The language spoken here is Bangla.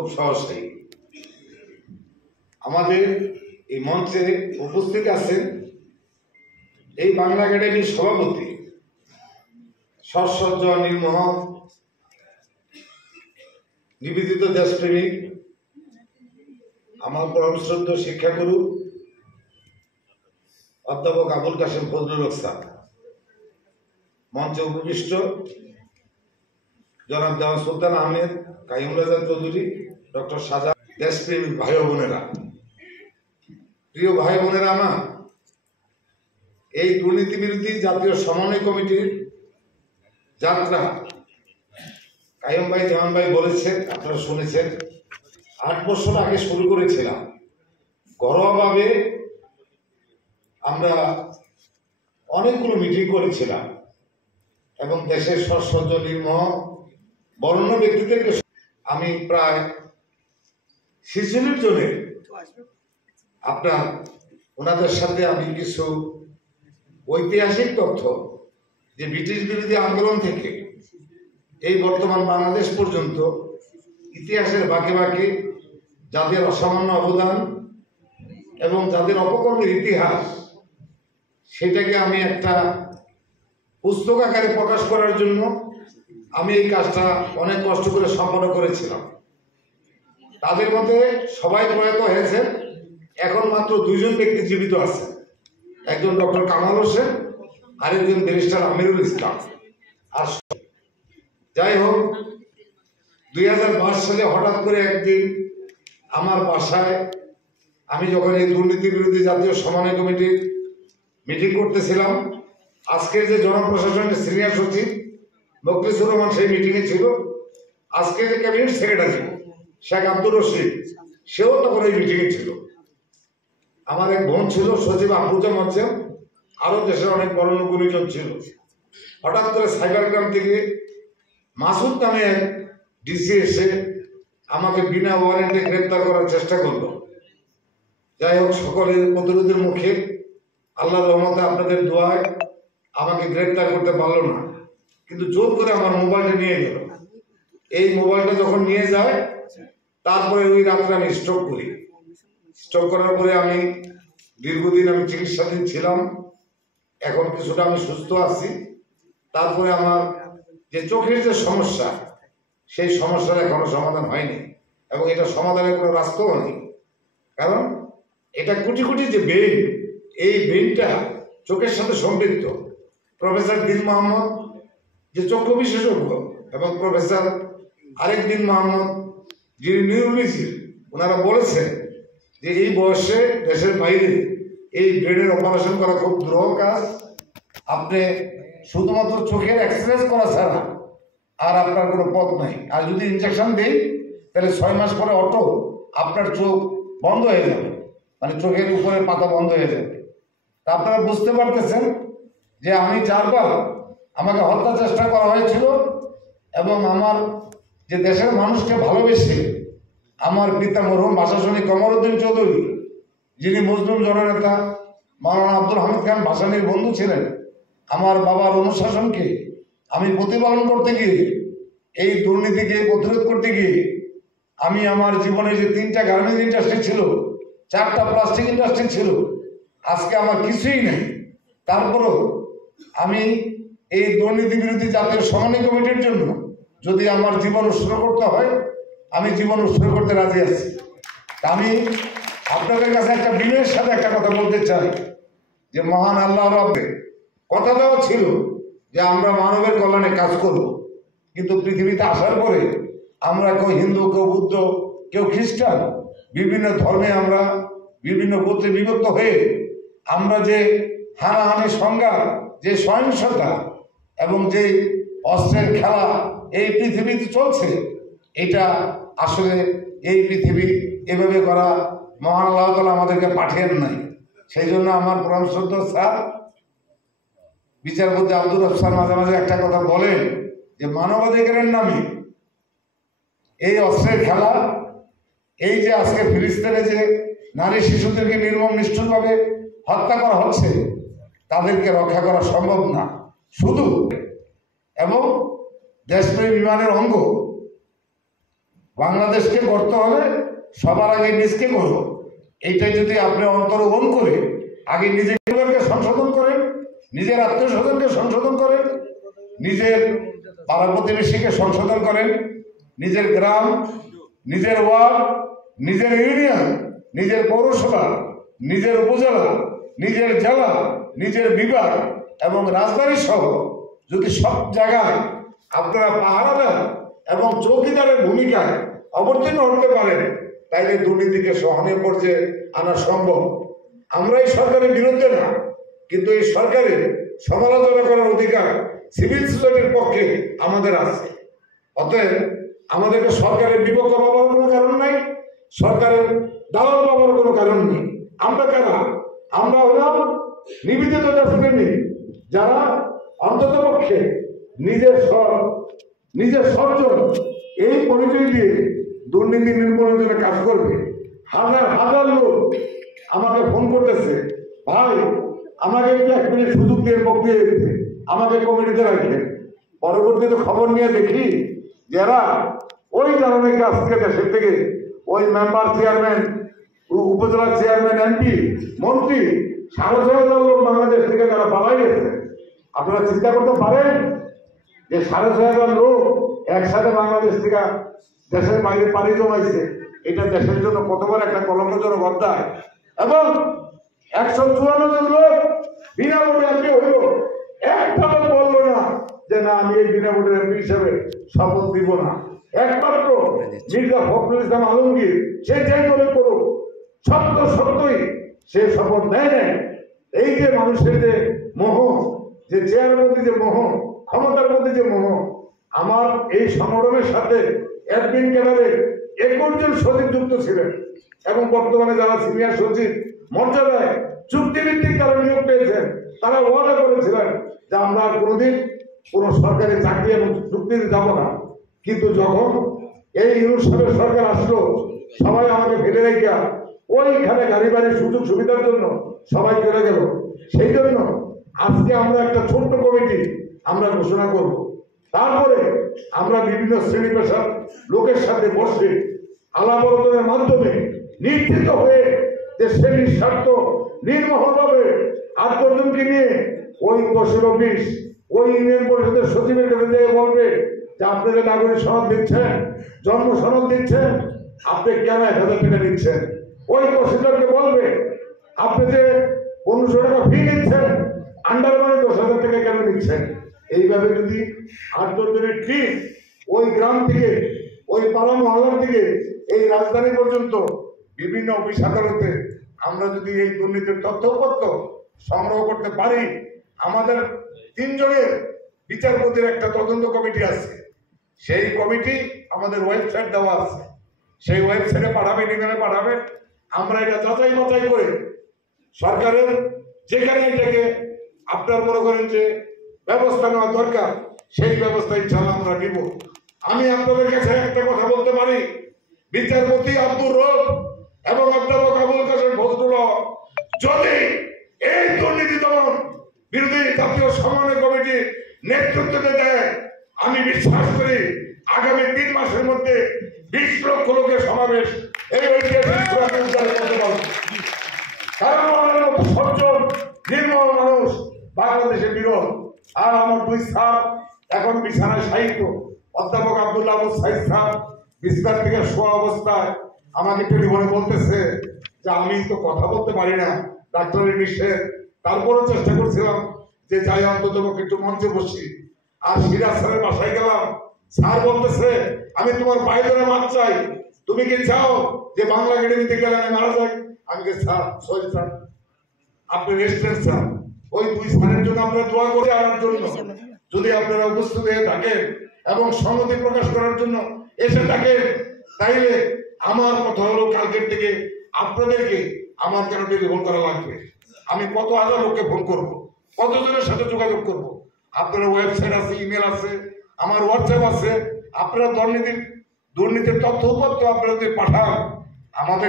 খুব সহজেই আমাদের এই মঞ্চে উপস্থিত আছেন এই বাংলা একাডেমির সভাপতি সৎসজ্জ নির্মোহ নিবেদিত দেশপ্রেমিক আমার পরম শ্রদ্ধেয় শিক্ষাগুরু অধ্যাপক আবুল কাশেম ফজলুল হক স্যার, মঞ্চে উপবিষ্ট জনাব দেওয়ান সুলতান আহমেদ, কাইয়ুম রাজা চৌধুরী, ডক্টর সাজা, দেশপ্রেমিক ভাই বোনেরা, প্রিয় ভাই বোনেরা, আমার এই দুর্নীতি বিরোধী জাতীয় সমন্বয় কমিটির যাত্রা কাইয়ুম ভাই, দেওয়ান ভাই বলেছেন, আপনারা শুনেছেন, 8 বছর আগে শুরু করেছিলাম। ঘরোয়াভাবে আমরা অনেকগুলো মিটিং করেছিলাম এবং দেশের সৎসজ্জ নির্মোহ বরেণ্য ব্যক্তিদেরকে আমি প্রায় 46 জনের আপনার ওনাদের সাথে আমি কিছু ঐতিহাসিক তথ্য যে ব্রিটিশ বিরোধী আন্দোলন থেকে এই বর্তমান বাংলাদেশ পর্যন্ত ইতিহাসের বাঁকে বাঁকে যাদের অসামান্য অবদান এবং যাদের অপকর্মের ইতিহাস, সেটাকে আমি একটা পুস্তক আকারে প্রকাশ করার জন্য আমি এই কাজটা অনেক কষ্ট করে সম্পন্ন করেছিলাম। তাদের মধ্যে সবাই প্রয়াত হয়েছেন, এখন মাত্র 2 জন ব্যক্তি জীবিত আছেন, একজন ডক্টর কামাল হোসেন, আরেকজন ব্যারিস্টার আমিরুল ইসলাম। আর যাই হোক, 2022 সালে হঠাৎ করে একদিন আমার বাসায় আমি যখন এই দুর্নীতি বিরোধী জাতীয় সমন্বয় কমিটির মিটিং করতেছিলাম, আজকের যে জনপ্রশাসনের সিনিয়র সচিব মুখলিসুর রহমান সেই মিটিংয়ে ছিল, আজকে যে ক্যাবিনেট সেক্রেটারি শেখ আব্দুর রশিদ সেও তখন এই মিটিংয়ে ছিল। আমার এক বোন ছিল সচিব আফরুজা মজ্জেম, আরো দেশের অনেক বরেণ্য গুণীজন ছিল। হঠাৎ করে সাইবারগ্রাম থেকে মাসুদ নামে এক ডিসি এসে আমাকে বিনা ওয়ারেন্টে গ্রেপ্তার করার চেষ্টা করলো। যাই হোক, সকলের প্রতিরোধের মুখে আল্লাহর রহমতে আপনাদের দোয়ায় আমাকে গ্রেপ্তার করতে পারলো না, কিন্তু জোর করে আমার মোবাইলটা নিয়ে গেল। এই মোবাইলটা যখন নিয়ে যায়, তারপরে ওই রাত্রে আমি স্ট্রোক করি। স্ট্রোক করার পরে আমি দীর্ঘদিন আমি চিকিৎসাধীন ছিলাম, এখন কিছুটা আমি সুস্থ আছি। তারপরে আমার যে চোখের যে সমস্যা, সেই সমস্যার এখনো সমাধান হয়নি এবং এটা সমাধানের কোনো রাস্তাও নেই, কারণ এটা কোটি কোটি যে বেইন, এই বেইনটা চোখের সাথে সম্পৃক্ত। প্রফেসর দিন মোহাম্মদ যে চক্ষু বিশেষজ্ঞ এবং প্রফেসর আরেক দিন মোহাম্মদ যিনি নিউরোলজি, ওনারা বলেছেন যে এই বয়সে দেশের বাইরে এই ব্রেনের অপারেশন করা খুব দুরূহ কাজ। আপনি শুধুমাত্র চোখের এক্সারসাইজ করা ছাড়া আর আপনার কোনো পথ নাই। আর যদি ইনজেকশন দেই, তাহলে 6 মাস পরে অটো আপনার চোখ বন্ধ হয়ে যাবে, মানে চোখের উপরে পাতা বন্ধ হয়ে যাবে। তা আপনারা বুঝতে পারতেছেন যে আমি 4 বার আমাকে হত্যা চেষ্টা করা হয়েছিল এবং আমার যে দেশের মানুষকে ভালোবেসে আমার পিতা মরহুম ভাষাসৈনিক কমরউদ্দিন চৌধুরী, যিনি মুসলিম জননেতা মাওলানা আব্দুল হামিদ খান ভাসানীর বন্ধু ছিলেন, আমার বাবার অনুশাসনকে আমি প্রতিপালন করতে গিয়ে, এই দুর্নীতিকে প্রতিরোধ করতে গিয়ে আমি আমার জীবনে যে 3টা গার্মেন্টস ইন্ডাস্ট্রি ছিল, 4টা প্লাস্টিক ইন্ডাস্ট্রি ছিল, আজকে আমার কিছুই নেই। তারপরেও আমি এই দুর্নীতি বিরোধী জাতীয় সমন্বয় কমিটির জন্য যদি আমার জীবন উৎসর্গ করতে হয়, আমি জীবন উৎসর্গ করতে রাজি আছি। আমি আপনাদের কাছে একটা বিনয়ের সাথে একটা কথা বলতে চাই যে মহান আল্লাহ রাব্বে কথা দেওয়া ছিল যে আমরা মানবের কল্যাণে কাজ করব, কিন্তু পৃথিবীতে আসার পরে আমরা কেউ হিন্দু, কেউ বুদ্ধ, কেউ খ্রিস্টান, বিভিন্ন ধর্মে আমরা বিভিন্ন গোত্রে বিভক্ত হয়ে আমরা যে হানাহানি সংঘাত, যে সহিংসতা এবং যে অস্ত্রের খেলা এই পৃথিবীতে চলছে, এটা আসলে এই পৃথিবী এভাবে করা মহান আল্লাহ তাআলা আমাদেরকে পাঠিয়েন নাই। সেই জন্য আমার পরামর্শ স্যার বিচারপতি আব্দুর রব স্যার মাঝে মাঝে একটা কথা বলেন যে মানবাধিকারের নামে এই অস্ত্রের খেলা, এই যে আজকে ফিলিস্তিনে যে নারী শিশুদেরকে নির্মম নিষ্ঠুরভাবে হত্যা করা হচ্ছে, তাদেরকে রক্ষা করা সম্ভব না। শুধু এবং দেশপ্রেম বিমানের অঙ্গ বাংলাদেশকে গড়তে হলে সবার আগে নিজকে করো। এইটাই যদি আপনি অন্তর্গ্রহণ করে আগে নিজেকে সংশোধন করেন, নিজের আত্মীয় স্বজনকে সংশোধন করেন, নিজের পাড়া প্রতিবেশীকে সংশোধন করেন, নিজের গ্রাম, নিজের ওয়ার্ড, নিজের ইউনিয়ন, নিজের পৌরসভা, নিজের উপজেলা, নিজের জেলা, নিজের বিভাগ এবং রাজধানী সহ যদি সব জায়গায় আপনারা পাহারাদার এবং চৌকিদারের ভূমিকায় অবতীর্ণ হতে পারেন, তাইলে দুর্নীতিকে সহনীয় পর্যায়ে আনা সম্ভব। আমরা এই সরকারের বিরুদ্ধে না, কিন্তু এই সরকারের সমালোচনা করার অধিকার সিভিল সোসাইটির পক্ষে আমাদের আছে। অতএব আমাদেরকে সরকারের বিপক্ষ পাবার কোনো কারণ নাই, সরকারের দালাল পাবার কোনো কারণ নেই। আমরা কারা? আমরা হলাম নিবেদিত দেশপ্রেমী, যারা অন্তত পক্ষে নিজের সর্জন এই পরিচয় দিয়ে দুর্নীতি নির্মূলের জন্য কাজ করবে। হাজার হাজার লোক আমাকে ফোন করতেছে, ভাই আমাকে একটু 1 মিনিট সুযোগ দিয়ে বক্তৃতা দিতে, আমাকে কমিটিতে রাখেন। পরবর্তীতে খবর নিয়ে দেখি যারা ওই ধরনের কাজ থেকে দেশের থেকে ওই মেম্বার, চেয়ারম্যান, উপজেলা চেয়ারম্যান, এমপি, মন্ত্রী 6,500 লোক বাংলাদেশ থেকে তারা পালাই গেছে। আপনারা চিন্তা করতে পারেন যে 6,500 লোক একসাথে বাংলাদেশ থেকে দেশের বাইরে পাড়ি জমাইছে, এটা দেশের জন্য কত বড় একটা কলঙ্কজনক অধ্যায়। এবং 154 জন লোক বিনা ভোটে এমপি হইল, একটাও বললো না যে না আমি এই বিনা ভোটের এমপি হিসেবে শপথ দিব না। একমাত্র মির্জা ফখরুল ইসলাম আলমগীর, সে যাই করে করুক, সত্যই সে শপথ নেয় নেয়। এই যে মানুষের যে মোহ, যে চেয়ারের মধ্যে যে মোহ, ক্ষমতার মধ্যে যে মোহ, আমার এই সংগঠনের সাথে অ্যাডমিন ক্যাডারে 21 জন সচিব যুক্ত ছিলেন এবং বর্তমানে যারা সিনিয়র সচিব মর্যাদায় চুক্তিভিত্তিক তারা নিয়োগ পেয়েছেন, তারা ওয়াদা করেছিলেন যে আমরা কোনোদিন কোন সরকারি চাকরি এবং চুক্তিতে যাব না। কিন্তু যখন এই ইউনুস সাহেবের সরকার আসলো, সবাই আমাকে ফেলে রেখে ওইখানে গাড়ি বাড়ির সুযোগ সুবিধার জন্য সবাই চলে গেল। সেই জন্য আজকে আমরা একটা ছোট্ট কমিটি আমরা ঘোষণা করব। তারপরে আমরা বিভিন্ন শ্রেণী পেশার লোকের সাথে বসে আলাপ আলোচনার মাধ্যমে নিশ্চিত হয়ে যে শ্রেণীর স্বার্থ নির্মহভাবে 8 জনকে নিয়ে ওই তহসিল অফিস, ওই ইউনিয়ন পরিষদের সচিবের কাছে যেয়ে বলবে যে আপনি যে নাগরিক সনদ দিচ্ছেন, জন্ম সনদ দিচ্ছেন, আপনি কেন 1,000 টাকা নিচ্ছেন? ওই তহসিলদারকে বলবে আপনি যে 1500 টাকা ফি নিচ্ছেন, আন্ডারমানে 10,000 টাকা কেন নিচ্ছেন? এইভাবে যদি 8 জনের টিম ওই গ্রাম থেকে, ওই পাড়া মহল্লার থেকে এই রাজধানী পর্যন্ত বিভিন্ন অফিস আদালতে আমরা যদি এই দুর্নীতির তথ্যপত্র সংগ্রহ করতে পারি, আমাদের 3 জনের বিচারপতির একটা তদন্ত কমিটি আছে, সেই কমিটি আমাদের ওয়েবসাইট দেওয়া আছে, সেই ওয়েবসাইটে পাঠাবে, ইমেলে পাঠাবে। আমরা এটা যাচাই বাছাই করে সরকারের যেখানে এটাকে আপনার মনে করেন যে ব্যবস্থা নেওয়া দরকার, সেই ব্যবস্থা ইনশাআল্লাহ আমরা নিব। আমি আপনাদের কাছে একটা কথা বলতে পারি, বিচারপতি আব্দুর রব এবং অধ্যাপক আবুল কাসেম ফজলুল হক যদি এই দুর্নীতি দমন বিরোধী জাতীয় সমন্বয় কমিটির নেতৃত্ব দেয়, আমি বিশ্বাস করি আগামী 3 মাসের মধ্যে 20 লক্ষ লোকের সমাবেশ এই ঐতিহাসিক করতে পারবে। কারণ আমাদের মতো সজ্জন নির্মল মানুষ বাংলাদেশে বিরল। আর আমার 2 স্যার এখন বিছানায় সাহিত্য, অধ্যাপক আব্দুল্লাহ আবু সাইদ সাহেব বিছানা থেকে শোয়া অবস্থায় আমাকে টেলিফোনে বলতেছে যে আমি তো কথা বলতে পারি না, ডাক্তারের নিষেধ, তারপরেও চেষ্টা করছিলাম যে যাই অন্তত একটু মঞ্চে বসি। আর সিরাজ স্যারের বাসায় গেলাম, স্যার বলতেছে আমি তোমার পায়ে ধরে মাপ চাই, তুমি কি চাও যে বাংলা একাডেমিতে গেলে আমি মারা যাই? আমি স্যার সরি স্যার, আপনি রেস্টুরেন্ট স্যার, ওই 2 স্যারের জন্য আমরা দোয়া করে আনার জন্য যদি আপনারা উপস্থিত হয়ে থাকেন এবং সংহতি প্রকাশ করার জন্য এসে থাকেন, তাইলে আমার কথা হলো কালকের থেকে আপনাদেরকে আমার কেন টেলিফোন করা লাগবে? আমি কত হাজার লোককে ফোন করবো, কতজনের সাথে যোগাযোগ করব? আপনার ওয়েবসাইট আছে, ইমেল আছে, আমার হোয়াটসঅ্যাপ আছে, আপনারা দুর্নীতির তথ্য আপনারা যদি পাঠান আমাদের